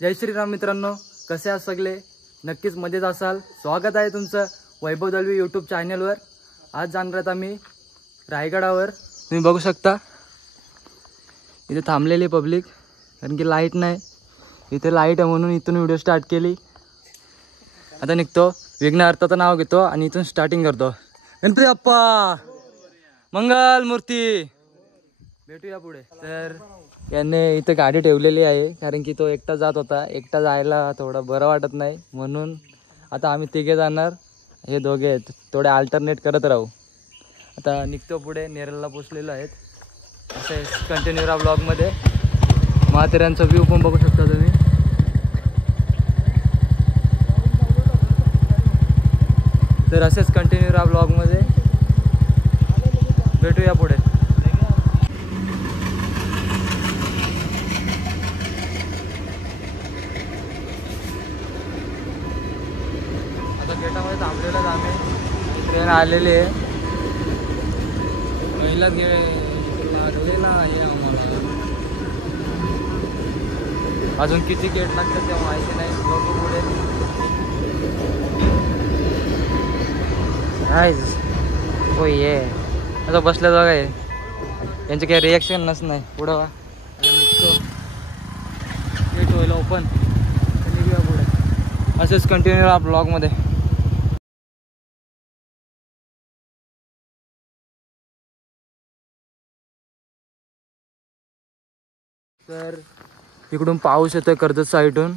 जय श्रीराम मित्रांनो, कसे आहात सगळे? नक्कीच मजेत असाल. स्वागत आहे तुमचं वैभव दळवी यूट्यूब चॅनलवर. आज जाणार आहोत आम्ही रायगडावर. तुम्ही बघू शकता इथे थांबलेली पब्लिक, कारण की लाईट नाही. इथे लाईट आहे म्हणून इथून व्हिडिओ स्टार्ट केली. आता निघतो, विघ्नहर्ताचं नाव घेतो आणि इथून स्टार्टिंग करतो. गणपती बाप्पा मंगल मूर्ती. भेटूया पुढे. तर याने इथे गाडी ठेवलेली आहे, कारण की तो एकटा जात होता. एकटा जायला थोडं बरं वाटत नाही, म्हणून आता आम्ही तिघे जाणार. हे दोघे आहेत, थोडे अल्टरनेट करत राहू. आता निघतो पुढे. नेरळला पोचलेलो आहेत. असे कंटिन्यू राहा ब्लॉगमध्ये. माथेरानचा व्ह्यू पण बघू शकता तुम्ही. तर असेच कंटिन्यू राहा ब्लॉगमध्ये. भेटूया पुढे. गेटामध्ये थांबलेलं आम्ही. ट्रेन आलेली आहे. पहिलाच लागलेला आहे आम्हाला. अजून किती गेट लागतात तेव्हा माहिती नाही. बघू पुढे. हो ये आता बसल्या जागा आहे. यांचे काही रिॲक्शनच नाही. पुढं वा निघतो. गेट होईल ओपन. निघूया पुढे. असेच कंटिन्यू राहा ब्लॉगमध्ये. तर इकडून पाऊस येतोय कर्जत साईडून.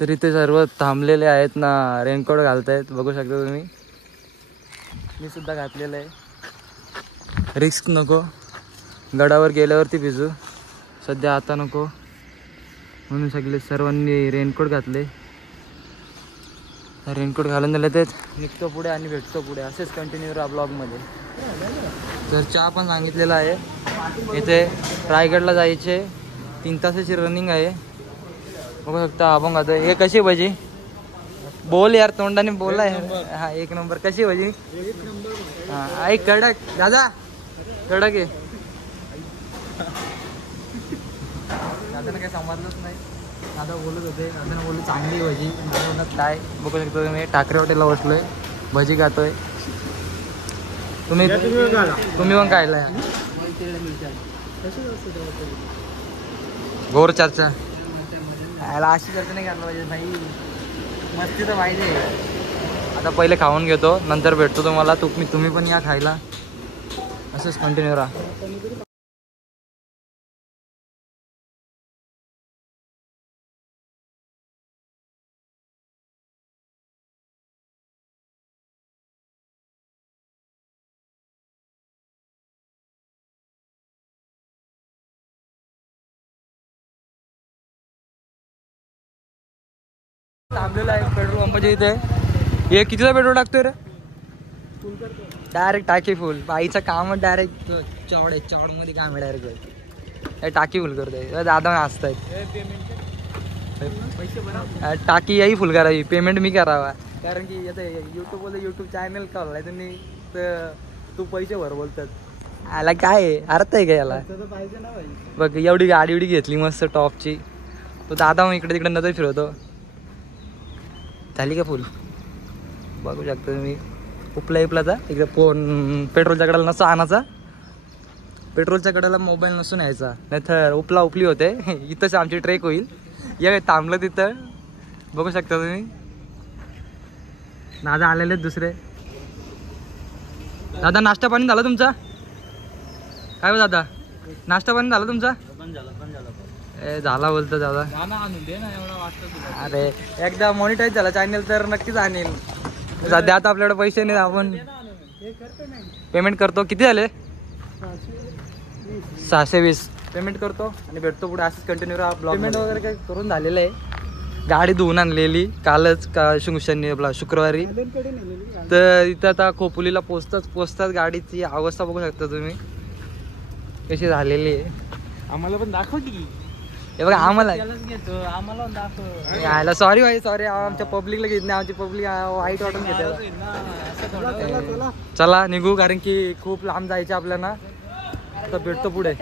तर इथे सर्व थांबलेले आहेत ना, रेनकोट घालतायत. बघू शकता तुम्ही. मी सुद्धा घातलेलं आहे. रिस्क नको, गडावर गेल्यावरती भिजू. सध्या आता नको, म्हणून सगळे सर्वांनी रेनकोट घातले. रेनकोट घालून दिले ते निघतो पुढे आणि भेटतो पुढे. असेच कंटिन्यू राहा ब्लॉगमध्ये. तर चहा पण सांगितलेला आहे. इथे रायगडला जायचे 3 तासाची रनिंग आहे. बघू शकता आपण आता. हे कशी भजी? बोल यार, तोंडाने बोला आहे. हा, 1 नंबर. कशी भजी? हा, आई कडक. दादा कडक आहे. दादाने काही समजलंच नाही. दादा बोलत होते. दादाने बोलले चांगली भजी. काय बघू शकता तुम्ही. ठाकरे हॉटेलला बसलोय, भजी खातोय. तुम्ही पण खायला या. घोर चर्चा. याला अशी चर्चा नाही करायला पाहिजे भाई. मस्ती तर पाहिजे. आता पहिले खाऊन घेतो, नंतर भेटतो तुम्हाला. तुम्ही पण या खायला. असंच कंटिन्यू राहा. थांबलेला आहे पेट्रोल पंपाच्या इथे. हे कितीचा पेट्रोल टाकतोय रे? डायरेक्ट टाकी फुल. बाईचं काम डायरेक्ट चौड मध्ये काम आहे. डायरेक्ट टाकी फुल करतोय. दादा नाचतायत. टाकी याही फुल करावी. पेमेंट मी करावा, कारण की आता यूट्यूब चॅनल काढलाय तुम्ही, तर तू पैसे भर बोलतात. याला काय आहे, अर्थ आहे का याला? बघ एवढी गाडी घेतली मस्त टॉपची. तो दादा मग इकडे तिकडे नजर फिरवतो. झाली का फुल? बघू शकता तुम्ही. उपलाचा इकडे फोन पेट्रोलच्या कडेला नसतो आणायचा. पेट्रोलच्या कडेला मोबाईल नसून यायचा, नाहीतर उपली होते. इथंच आमची ट्रेक होईल. या थांबलं तिथं. बघू शकता तुम्ही. दादा आलेले आहेत दुसरे. दादा नाश्ता पाणी झाला तुमचा? काय हो दादा, नाश्ता पाणी झाला तुमचा? झाला बोलतो दादा. अरे एकदा मॉनिटाईज झाला चॅनल तर नक्कीच आणेल. सध्या आता आपल्याकडे पैसे नाही. आपण पेमेंट करतो. किती झाले? 620 पेमेंट करतो आणि भेटतो पुढे. असंच कंटिन्यू राहा ब्लॉग. पेमेंट वगैरे काही करून झालेलं आहे. गाडी धुवून आणलेली कालच आपला शुक्रवारी. तर इथं आता खोपोलीला पोचताच गाडीची अवस्था बघू शकता तुम्ही कशी झालेली आहे. आम्हाला पण दाखव की. हे बघा आम्हाला दाखव. यायला सॉरी भाई, सॉरी. आमच्या पब्लिकला घेत नाही. आमची पब्लिक वाईट वाटून घेते. चला निघू, कारण की खूप लांब जायचं आपल्याला. तर भेटतो पुढे.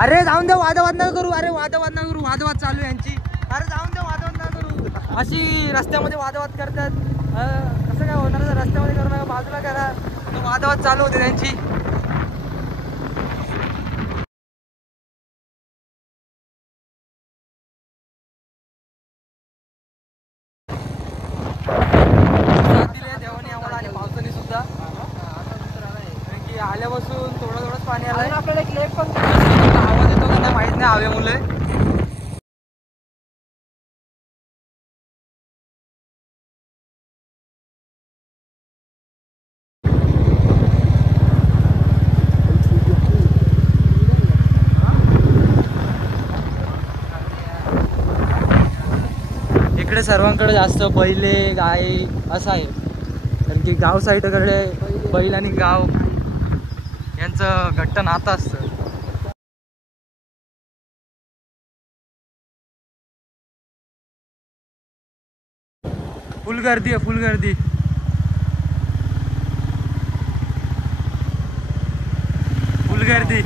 अरे जाऊन दे, वादवाद नका करू. अरे वादवाद नका करू, वादवाद चालू आहे यांची. अरे जाऊन दे, वादवाद नका करू. अशी रस्त्यामध्ये वादवाद करतात. कसं काय होणार? रस्त्यामध्ये करू नका, बाजूला करा. वादवाद चालू होते त्यांची. देवाने आम्हाला आणि पावसाने सुद्धा आल्यापासून थोडं थोडंच पाणी आलं. आपल्याला एक लेक पण आवाज येतो का नाही माहित नाही हवेमुळे. इकडे सर्वांकडे जास्त बैले गाय असं आहे, कारण की गाव साईडकडे बैल आणि गाव यांचं घट्ट नातं असतं. फुल गर्दी आहे, फुल गर्दी. फुल गर्दी.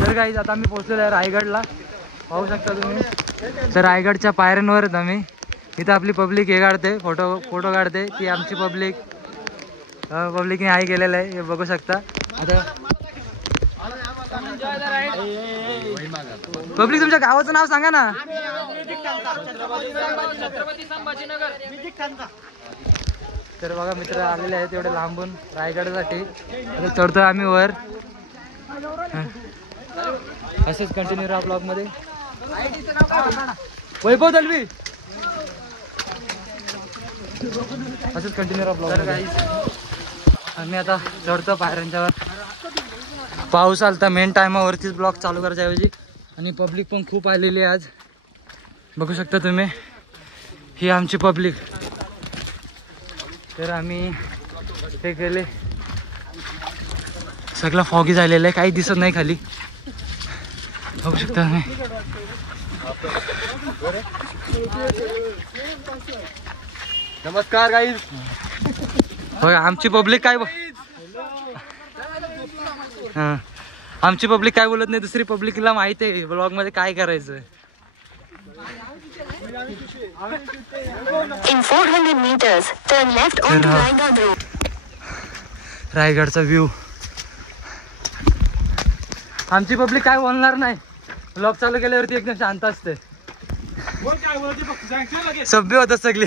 तर गाईज आता आम्ही पोहोचलेलो आहे रायगडला. पाहू शकता तुम्ही. तर रायगडच्या पायऱ्यांवर आहेत आम्ही. इथं आपली पब्लिक हे काढते, फोटो काढते. ती आमची पब्लिकने हाय केलेलं आहे, हे बघू शकता. आता पब्लिक तुमच्या गावाचं नाव सांगा ना. तर बघा मित्र आलेले आहेत एवढे लांबून रायगडसाठी. आता चढतोय आम्ही वर. असेच कंटिन्यू राहा ब्लॉग मध्ये. वैभव दलवी असंच कंटिन्यू राहा ब्लॉग मध्ये. आम्ही आता चढतो पायऱ्यांच्यावर. पाऊस आलता मेन टायमावरतीच ब्लॉग चालू करायच्या ऐवजी. आणि पब्लिक पण खूप आलेली आहे आज, बघू शकता तुम्ही. ही आमची पब्लिक. तर आम्ही हे केले, सगळं फॉगी झालेलं आहे, काही दिसत नाही खाली, बघू शकता तुम्ही. नमस्कार गाईज. आमची पब्लिक काय आमची पब्लिक काय बोलत नाही, दुसरी पब्लिकला माहिती आहे ब्लॉग मध्ये काय करायचं. In 400 meters, turn left onto Raigad Road. रायगडचा व्ह्यू. आमची पब्लिक काय बोलणार नाही, ब्लॉग चालू केल्यावरती एकदम शांत असते, सभ्य होतात सगळे.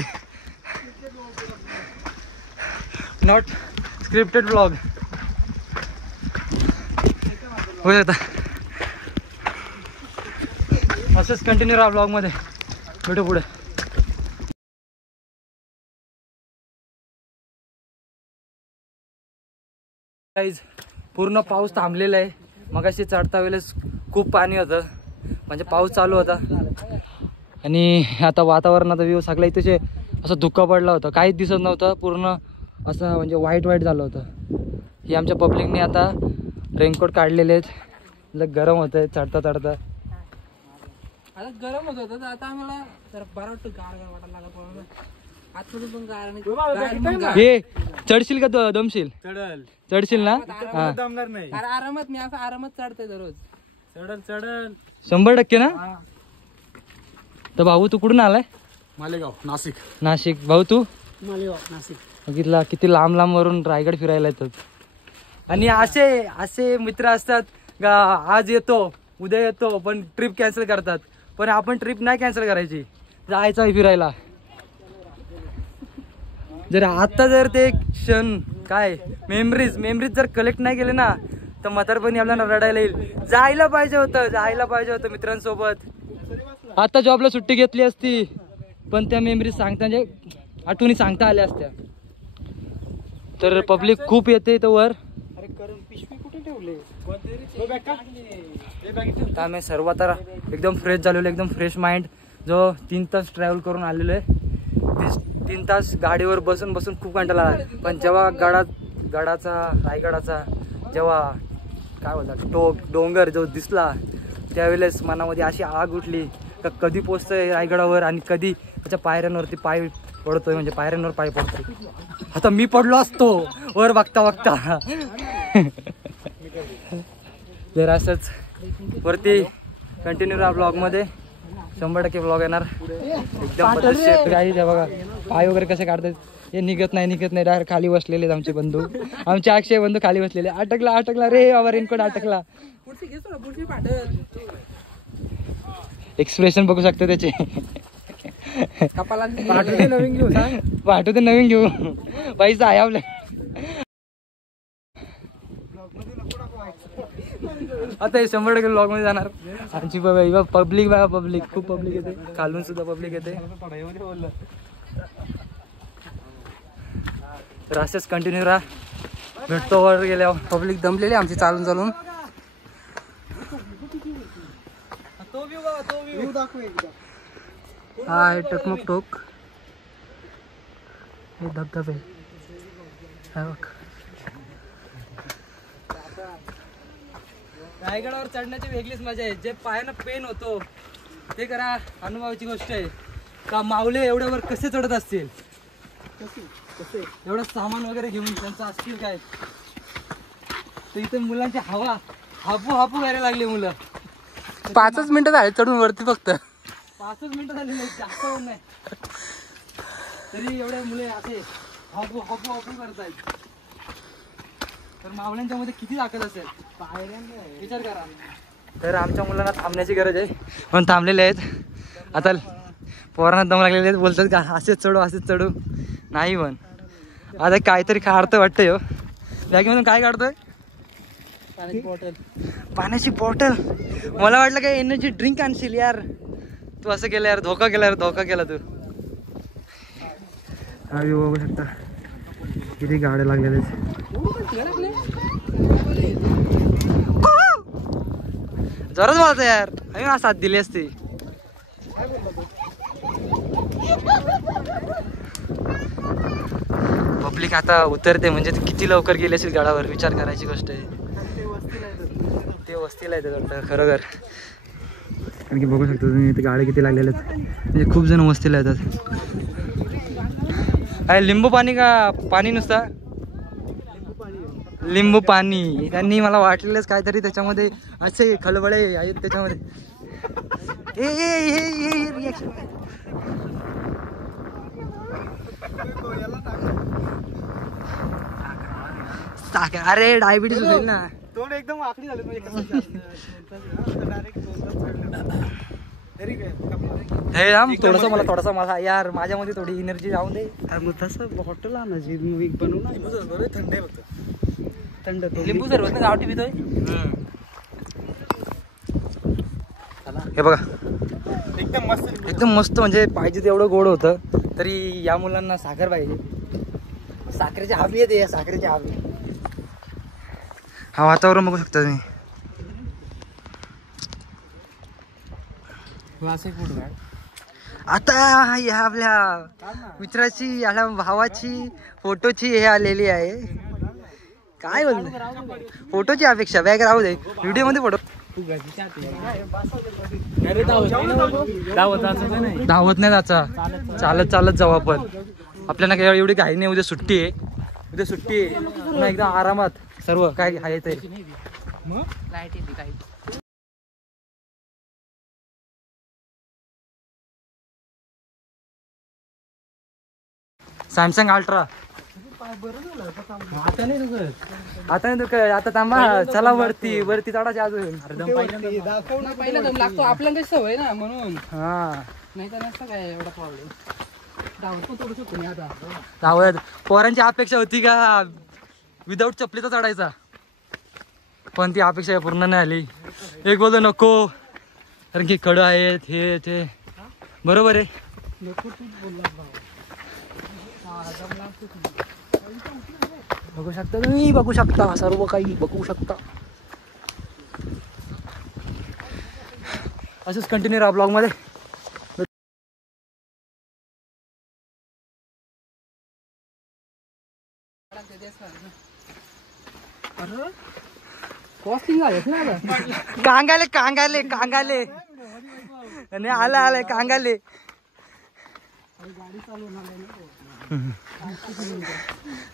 Not scripted blog. हो शकता असंच कंटिन्यू राहा ब्लॉग मध्ये. भेटू पुढे. पूर्ण पाऊस थांबलेला आहे. मगाशी चढता वेळेस खूप पाणी होतं, म्हणजे पाऊस चालू होता. आणि आता वातावरणाचा व्ह्यू सगळा इथे असं धुक्का पडला होता, काहीच दिसत नव्हतं. पूर्ण असं म्हणजे वाईट झालं होतं. ही आमच्या पब्लिकने आता रेनकोट काढलेले आहेत. मतलब गरम होत आहे चढता चढता. आता गरम होत होतं, आता आम्हाला जरा बरं वाटतं. गार वाटायला लागला. आतमध्ये पण गार. हे चढशील का दमशील? चढशील ना? दमणार नाही. आरामात मी असं आरामात चढतोय दररोज. चढल 100% ना? तर भाऊ तू कुठून आलाय? मालेगाव, नाशिक. नाशिक. भाऊ तू? मालेगाव, नाशिक. बघितला किती लांब लांब वरून रायगड फिरायला येतात. आणि असे मित्र असतात का आज येतो उद्या येतो पण ट्रिप कॅन्सल करतात. पण आपण ट्रिप नाही कॅन्सल करायची, जायचं आहे फिरायला. जर आता जर ते क्षण काय मेमरीज जर कलेक्ट नाही केले ना, तर म्हातारपणी आपल्याला रडायला येईल. जायला पाहिजे होतं मित्रांसोबत. आता जॉबला सुट्टी घेतली असती, पण त्या मेमरीज सांगता म्हणजे आठवणी सांगता आल्या असत्या. तर पब्लिक खूप येते इथं वर. आम्ही सर्व आता एकदम फ्रेश झालेलो, एकदम फ्रेश माइंड. जो 3 तास ट्रॅव्हल करून आलेलो आहे, 3 तास गाडीवर बसून खूप कंटाळा आला. पण जेव्हा रायगडाचा जेव्हा काय बोलतात डोंगर जो दिसला त्यावेळेस मनामध्ये अशी आग उठली का कधी पोचतोय रायगडावर आणि कधी त्याच्या पायऱ्यांवरती पाय पडतोय, म्हणजे पायऱ्यांवर पाय पडतोय. आता मी पडलो असतो वर बघता बघता. जर असंच वरती कंटिन्यू राहा ब्लॉगमध्ये, 100% ब्लॉग येणार एकदम पद्धतशीर. काही बघा पाय वगैरे कसे काढतात, हे निघत नाही डायरेक्ट खाली बसलेले आहेत आमचे बंधू. आमचे अक्षय बंधू खाली बसलेले. अटकला रे बाबा, रेनकोट अटकला. एक्सप्रेशन बघू शकतो त्याचे. पाठवते नवीन घेऊ पैसा आहे आपल्या. आता हे 100% ब्लॉग मध्ये जाणार. आमची पब्लिक खूप पब्लिक येते, खालून सुद्धा पब्लिक येते. रस्त्याच कंटिन्यू राहा, भेटतो वर गेल्यावर. पब्लिक दमलेली आमची चालून चालून. हा आहे टकमक टोक, हे धबधबे बघ. रायगडावर चढण्याची वेगळीच मजा आहे. जे पायानं पेन होतो ते करा अनुभवाची गोष्ट आहे. का माऊले एवढ्यावर कसे चढत असतील, एवढं सामान वगैरे घेऊन त्यांचं असतील काय. तर इथे मुलांची हवा हापू करायला लागली मुलं. 5च मिनिटं झाले चढून वरती, फक्त 5च मिनिटं झाली, जास्त होत नाही तरी एवढे मुले असे हापू करतायत. तर मावळ्यांच्या मध्ये किती ताकद असेल विचार करा. तर आमच्या मुलांना थांबण्याची गरज आहे पण थांबलेले आहेत. आता पोरांना दम लागलेले आहेत, बोलतात का असेच चढू नाही. पण आता काहीतरी काढतं वाटतंय. हो बॅगमधून काय काढतोय? पाण्याची बॉटल. मला वाटलं काय एनर्जी ड्रिंक आणशील यार. तू असं केलं यार, धोका केला तू. हा व्ह्यू बघू शकता, किती गाड्या लागलेल्या आहेत. जोरात बोलतो यार, आम्ही साथ दिली असती. पब्लिक आता उतरते म्हणजे किती लवकर गेले असेल गडावर, विचार करायची गोष्ट आहे. ते वस्तीला येतात वाटतं खरोखर, कारण की बघू शकता तुम्ही इथे गाड्या किती लागलेल्या आहेत. म्हणजे खूप जण वस्तीला येतात. काय लिंबू पाणी का पाणी नुसता? लिंबू पाणी. त्यांनी मला वाटलेलंच काहीतरी त्याच्यामध्ये असे खलबळे आहेत त्याच्यामध्ये. अरे डायबिटीस होईल ना. तोंड एकदम आखरी झाले थोडासा मला यार माझ्यामध्ये थोडी एनर्जी जाऊन दे. तसं बॉटल आणायची बनवून थंड आहे फक्त. थंड लिंबू सरबत ना गावठी पितोय. हे बघा एकदम मस्त म्हणजे पाहिजे तेवढं गोड होतं. तरी या मुलांना साखर पाहिजे. साखरेची हवी येते, साखरेची हवी. हा वातावरण बघू शकता तुम्ही. आता ह्या आपल्या मित्राची, ह्या भावाची फोटोची हे आलेली आहे. काय बोलतो फोटोची अपेक्षा, बॅग राहू दे, व्हिडिओ मध्ये फोटो. धावत नाही जायचा, चालत जाऊ आपण. आपल्याला काय एवढी घाई नाही. उद्या सुट्टी आहे ना, एकदम आरामात सर्व काय आहे ते. Samsung ultra. आता नाही दुखत. आता थांबा, चला वरती चढायचे अजून. पहिला दम लागतो आपल्याला, काही सवय ना म्हणून. हा नाही तर नसतं काय एवढा प्रॉब्लेम. धावत पोरांची अपेक्षा होती का विदाऊट चपलीचा चढायचा, पण ती अपेक्षा पूर्ण नाही आली. एक बोलतो नको, कारण की कडं आहेत हे ते. बरोबर आहे. बघू शकता तुम्ही, बघू शकता सर्व काही बघू शकता. असंच कंटिन्यू राहा ब्लॉग मध्ये. कॉस्टिंग कांगाले कांगाले कांगाले आणि आलाय कांगाले.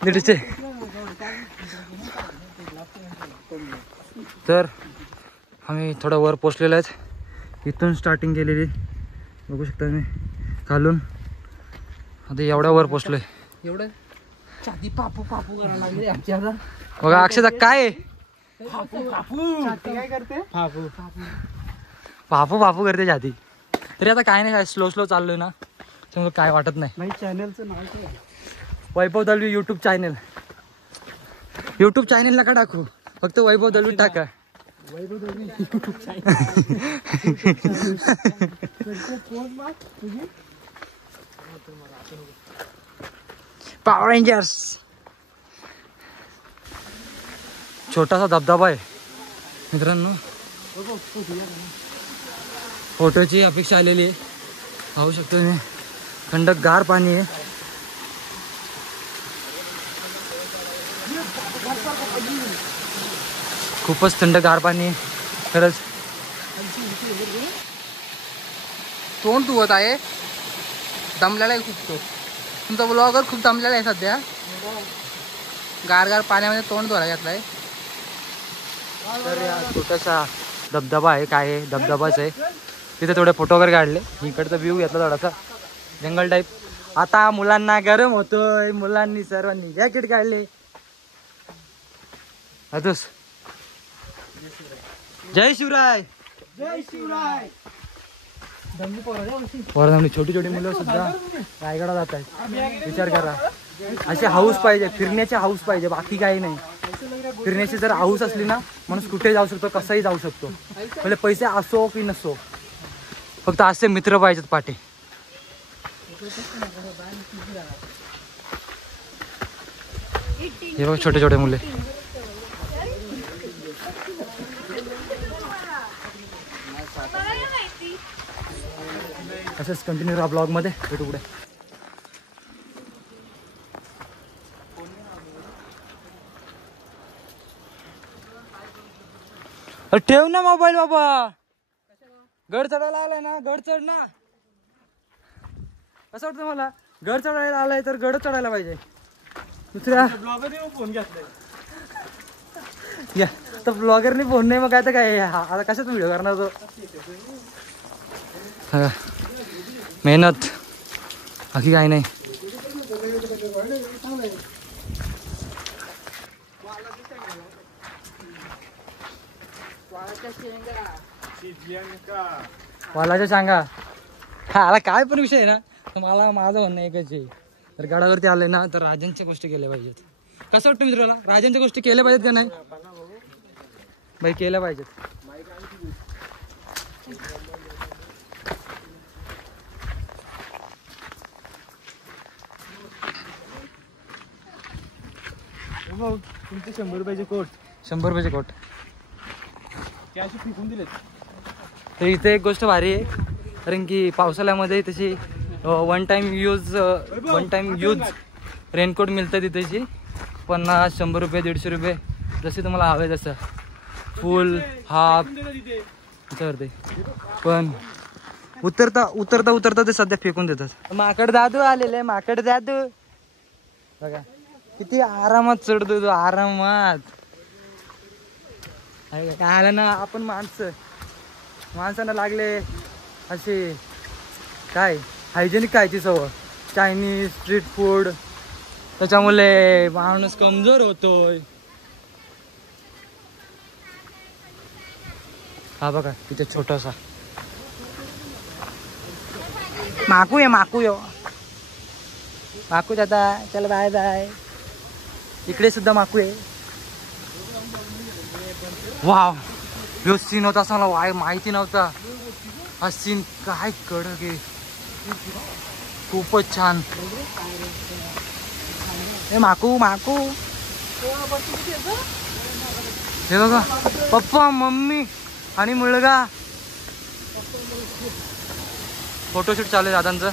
दीडशे. तर आम्ही थोडा वर पोचलेलो आहेत. इथून स्टार्टिंग केलेली बघू शकता मी खालून. आता एवढ्या वर पोचलोय. एवढं छाती पापू पापू करायला लागली आमची आता. बघा अक्षता काय आहे? काय करते पापू पापू पापू करते छाती. तरी आता काय नाही, स्लो स्लो चाललोय ना त्यामुळे काय वाटत नाही. चॅनलचं नाव काय? Vaibhav Dalvi YouTube channel. YouTube channel नका टाकू, फक्त वैभव दळवी टाका. Vaibhav Dalvi YouTube channel. Power rangers. छोटासा धबधबा आहे मित्रांनो. फोटोची अपेक्षा आलेली आहे. पाहू शकतो मी थंडगार पाणी आहे. खूपच थंडगार पाणी खरंच. तोंड धुवत आहे. दमलेला आहे खूप तो. तुमचा ब्लॉगर खूप दमलेला आहे सध्या. गारगार पाण्यामध्ये तोंड धुवायला घेतलाय. तर या छोटासा धबधबा आहे. काय आहे धबधबाच आहे. तिथे थोडे फोटो वगैरे काढले. इकडचा व्ह्यू घेतला थोडासा जंगल टाईप. आता मुलांना गरम होतोय. मुलांनी सर्वांनी जॅकेट काढले. अतुस जय शिवराय. जय शिवराय. पोरांनी छोटी छोटी मुलं सुद्धा रायगडा जात आहेत. विचार करा. असे हाऊस पाहिजे, फिरण्याचे हाऊस पाहिजे, बाकी काही नाही. फिरण्याची जर हाऊस असली ना माणूस कुठे जाऊ शकतो, कसाही जाऊ शकतो. म्हणजे पैसे असो की नसो, फक्त असे मित्र पाहिजेत पाठी. हे बघ छोटे छोटे मुले. असंच कंटिन्यू राहा ब्लॉग मध्ये. भेटू पुढे. ठेव ना मोबाईल बाबा. गड चढायला आलाय ना, गड चढ ना. कसं वाटतं मला? गड चढायला आलाय तर गड चढायला पाहिजे. दुसऱ्या फोन घेतलाय या तर ब्लॉगरने फोन नाही, मग काय तर काय आता कशात व्हिडिओ करणार तो. मेहनत बाकी काही नाही. वालाच्या सांगा. हा आला काय पण विषय आहे ना, तर मला माझं म्हणणं एकच आहे. तर गडावरती आले ना तर राजांच्या गोष्टी केल्या पाहिजेत. कसं वाटतं मित्राला? राजांच्या गोष्टी केल्या पाहिजेत का नाही बाई? केल्या पाहिजेत. तुमचे 100 रुपयाचे कोट. 100 रुपयाचे कोट कॅश फेकून दिलेत. तर इथे एक गोष्ट भारी आहे, कारण की पावसाळ्यामध्ये तशी वन टाइम यूज रेनकोट मिळतं तिथेची. 50, 100 रुपये, 150 रुपये जसे तुम्हाला हवे तसं. फुल हाफ विचारते. पण उतरता उतरता उतरता ते सध्या फेकून देतात. माकड दादू आलेले. माकड दादू बघा किती आरामात चढतो तो. आरामात काय आलं ना. आपण माणसांना लागले असे काय हायजेनिक खायची सवय, चायनीज स्ट्रीट फूड, त्याच्यामुळे माणूस कमजोर होतोय. हा बघा तिथे छोटासा माकू आहे. माकू दादा चल बाय बाय. इकडे सुद्धा माकू आहे. वाव ह्यो सीन होता असा मला माहिती नव्हता. हा सीन काय कडक आहे. खूपच छान. हे माकू हे बघा पप्पा मम्मी आणि मुलगा. फोटोशूट चालू आहे दादांचं.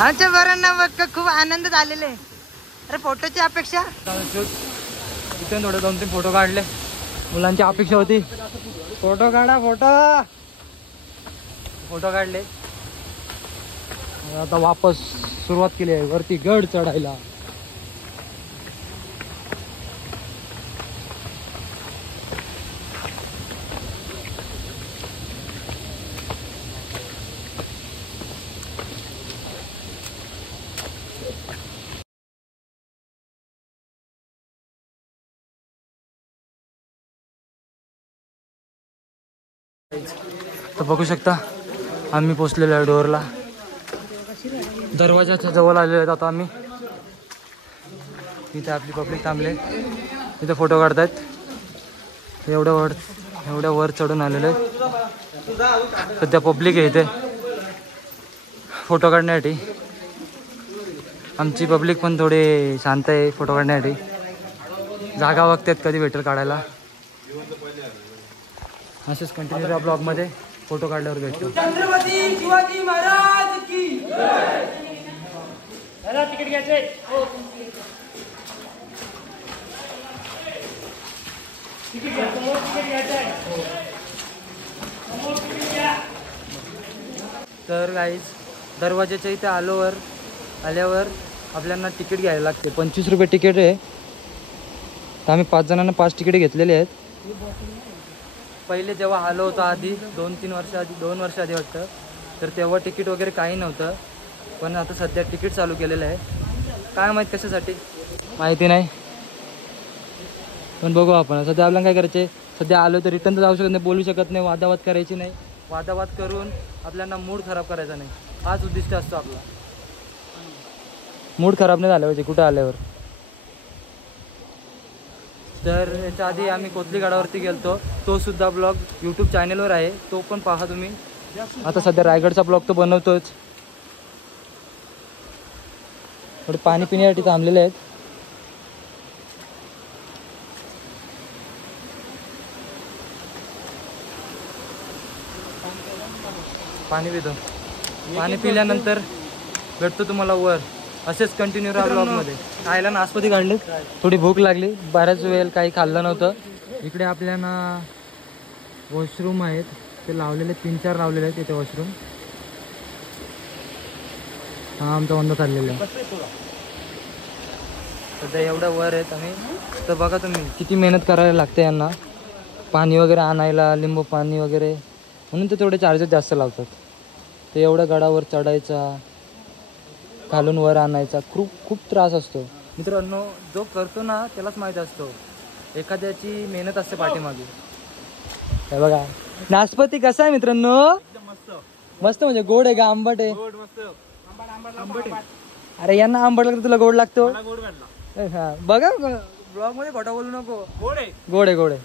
आमच्या बरांना बघ खूप आनंद झालेले. अरे फोटोची अपेक्षा. इथे थोडे 2-3 फोटो काढले. मुलांची अपेक्षा होती फोटो काढा, फोटो काढले. आता वापस सुरुवात केली आहे वरती गड चढायला. तर बघू शकता आम्ही पोचलेलो आहे डोरला. दरवाजाच्या जवळ आलेलो आहेत आता आम्ही. इथे आपली पब्लिक थांबले, इथे फोटो काढतायत. एवढ्या वर चढून आलेलो आहे. सध्या पब्लिक आहे इथे फोटो काढण्यासाठी. आमची पब्लिक पण थोडी शांत आहे फोटो काढण्यासाठी. जागा बघतात कधी भेटेल काढायला. असेच कंटिन्यू या ब्लॉगमध्ये फोटो काढल्यावर भेटतो. छत्रपती शिवाजी महाराज की तिकीट घ्यायचे. तर गाईज दरवाजाच्या इथे आल्यावर आपल्याला तिकीट घ्यायला लागते. 25 रुपये तिकीट आहे. तर आम्ही 5 जणांना 5 तिकीट घेतलेले आहेत. पहिले जेव्हा आलो होतो आधी 2 वर्ष आधी वाटतं, तर तेव्हा तिकीट वगैरे काही नव्हतं. पण आता सध्या तिकीट चालू केलेलं आहे. काय माहीत कशासाठी माहिती नाही, पण बघू आपण. सध्या आपल्याला काय करायचे, सध्या आलो तर रिटर्न तर जाऊ शकत नाही, बोलू शकत नाही, वादावाद करायची नाही. वादावाद करून आपल्याला मूड खराब करायचा नाही, हाच उद्दिष्ट असतो आपला. मूड खराब नाही झाला पाहिजे कुठं आल्यावर. तर याच्या आधी आम्ही कोथली गडावरती गेलतो, तो सुद्धा ब्लॉग यूट्यूब चॅनलवर आहे, तो पण पहा तुम्ही. आता सध्या रायगडचा ब्लॉग तो बनवतोच. थोडे पाणी पिण्यासाठी थांबलेले आहेत. पाणी पितो. पाणी पिल्यानंतर भेटतो तुम्हाला वर. असेच कंटिन्यू राहा ब्लॉगमध्ये. खायला नाशपती काढले, थोडी भूक लागली, बऱ्याच वेळ काही खाल्लं नव्हतं. इकडे आपल्याला वॉशरूम आहेत, ते लावलेले 3-4 लावलेले आहेत इथे वॉशरूम. हा आमचा बंद चाललेला आहे. सध्या एवढं वर आहेत आम्ही. तर बघा तुम्ही किती मेहनत करायला लागते यांना पाणी वगैरे आणायला, लिंबू पाणी वगैरे, म्हणून ते थोडे चार्जेस जास्त लावतात. ते एवढ्या गडावर चढायचा, खालून वर आणायचा, खूप त्रास असतो मित्रांनो. जो करतो ना त्यालाच माहीत असतो, एखाद्याची मेहनत असते पाठीमागे. हे बघा नाशपती कसा आहे मित्रांनो, मस्त म्हणजे गोड आहे का आंबट आहे? अरे यांना आंबट लागतं, तुला गोड लागतो? हा बघा ब्लॉग मध्ये खोटा बोलू नको. गोड आहे.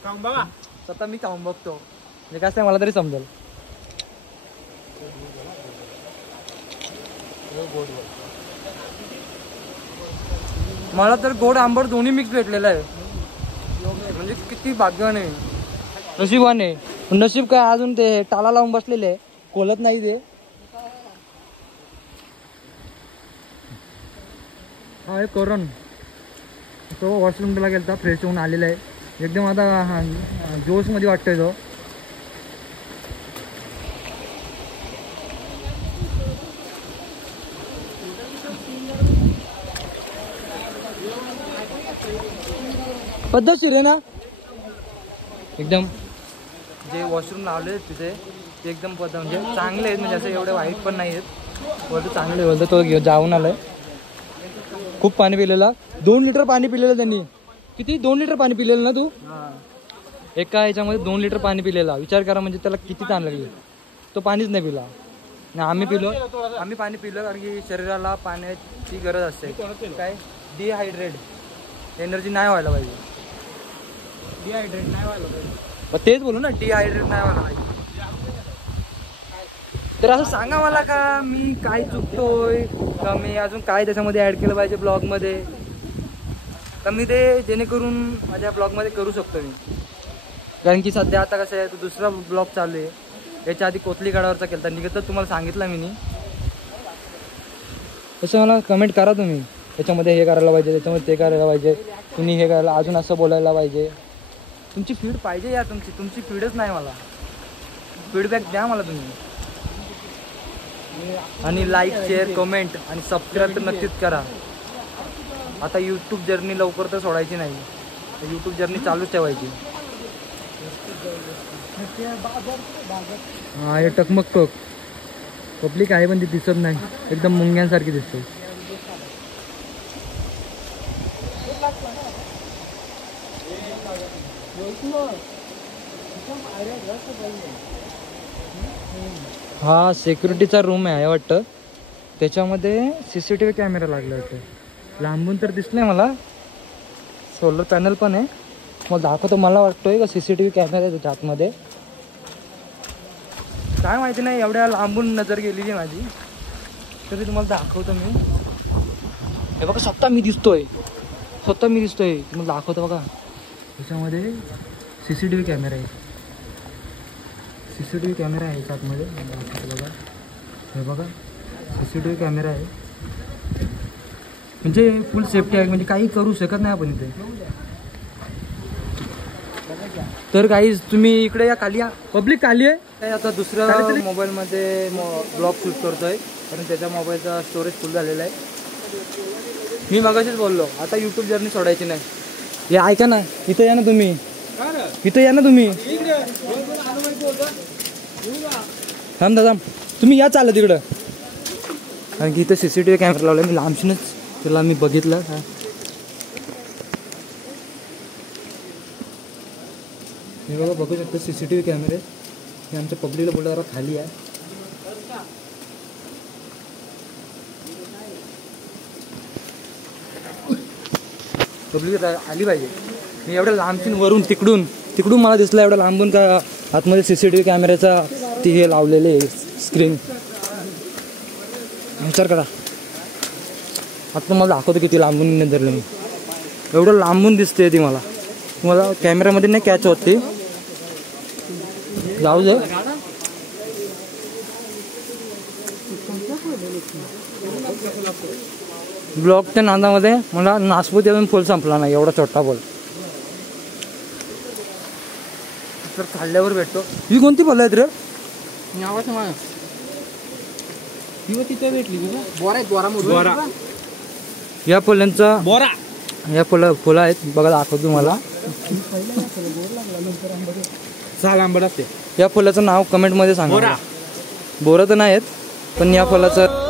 स्वतः मी खाऊन बघतो, म्हणजे कसं आहे मला तरी समजेल. मला तर गोड आंबट दोन्ही मिक्स भेटलेलं आहे, म्हणजे किती भाग्यवान आहे, नशीबवान आहे. नशीब काय अजून ते टाला लावून बसलेले आहे, खोलत नाही ते. हा एक करण तो वॉशरूमला गेलता, फ्रेश होऊन आलेला आहे एकदम. आता जोश मध्ये वाटतोय तो. पद्धतशीर आहे ना एकदम. जे वॉशरूम लावले आहेत तिथे ते एकदम म्हणजे चांगले आहेत, म्हणजे असं एवढे वाईट पण नाही आहेत, बोलतो चांगले. बोलतो तो जाऊन आलाय. खूप पाणी पिलेला, 2 लिटर पाणी पिलेलं त्यांनी. किती 2 लिटर पाणी पिलेलं ना तू? एका ह्याच्यामध्ये 2 लिटर पाणी पिलेला. विचार करा म्हणजे त्याला किती ताण लागली. तो पाणीच नाही पिला. आम्ही पाणी पिलो कारण की शरीराला पाण्याची गरज असते. काय डिहायड्रेट एनर्जी नाही व्हायला पाहिजे. तेच बोलू ना, डिहायड्रेट नाही व्हायला पाहिजे. तर असं सांगा मला का मी काय चुकतोय का, मी अजून काय त्याच्यामध्ये ऍड केलं पाहिजे ब्लॉगमध्ये, तर मी ते जेणेकरून माझ्या ब्लॉगमध्ये करू शकतो मी. कारण की सध्या आता कसं आहे, तो दुसरा ब्लॉग चालू आहे. याच्या आधी कोथली गडावरचा केला, निघत तुम्हाला सांगितलं मी. तसं मला कमेंट करा तुम्ही, त्याच्यामध्ये हे करायला पाहिजे, त्याच्यामध्ये ते करायला पाहिजे, तुम्ही हे करायला अजून असं बोलायला पाहिजे. तुमची फीड पाहिजे यार, तुमची फीडच नाही मला. फीडबॅक द्या मला तुम्ही. आणि लाईक शेअर कमेंट आणि सबस्क्राईब तर नक्कीच करा. आता यूट्यूब जर्नी लवकर तर सोडायची नाही, यूट्यूब जर्नी चालूच ठेवायची. हा हे टकमक टोक पब्लिक आहे पण ती दिसत नाही, एकदम मुंग्यांसारखी दिसते. हा सिक्युरिटीचा रूम आहे वाटतं, त्याच्यामध्ये CCTV कॅमेरा लागला वाटतं. लांबून तर दिसलंय मला, सोलर पॅनल पण आहे. मग दाखवतो, मला वाटतोय का CCTV कॅमेरा आहे त्याच्या आतमध्ये, काय माहिती नाही. एवढ्या लांबून नजर गेलेली माझी, तरी तुम्हाला दाखवतो मी. हे बघा स्वतः मी दिसतोय तुम्हाला दाखवतो बघा. त्याच्यामध्ये CCTV कॅमेरा आहे, CCTV कॅमेरा आहे याच्या आतमध्ये. बघा हे बघा CCTV कॅमेरा आहे, म्हणजे फुल सेफ्टी आहे, म्हणजे काही करू शकत नाही आपण इथे. तर काही तुम्ही इकडे या, खाली या, पब्लिक खाली आहे. आता दुसऱ्या मोबाईलमध्ये ब्लॉग शूट करतोय, कारण त्याच्या मोबाईलचा स्टोरेज फुल झालेला आहे. मी मगाशीच बोललो, आता यूट्यूब जर्नी सोडायची नाही. हे ऐका ना, इथं या ना तुम्ही, थांब दादा, तुम्ही या चालत तिकडं. कारण की इथं CCTV कॅमेरा लावला, मी लांबशीनच त्याला मी बघितलं. हे बघा, बघू शकता CCTV कॅमेरे. हे आमच्या पब्लिकला बोलला जरा खाली आहे. पब्लिक आली पाहिजे. मी एवढ्या लांबशीन वरून तिकडून मला दिसलं एवढं लांबून का आतमध्ये CCTV कॅमेऱ्याचा ती हे लावलेले स्क्रीन. विचार करा, आता मला दाखवतो किती लांबून नजरलं मी. एवढं लांबून दिसते ती मला कॅमेऱ्यामध्ये नाही कॅच होत ती. जाऊ दे. ब्लॉकच्या नांदामध्ये मला नासपुती अजून फुल संपला नाही, एवढा छोटा फुल. तर खाल्ल्यावर भेटतो. ही कोणती फुलं आहेत रे? तिथे भेटली बोरा. या फुलांचा बोरा, या फुलं आहेत बघा, दाखवतो तुम्हाला. 6 लांबड असते. या फुलाचं नाव कमेंटमध्ये सांगा. बोरं तर नाही आहेत, पण या फुलाचं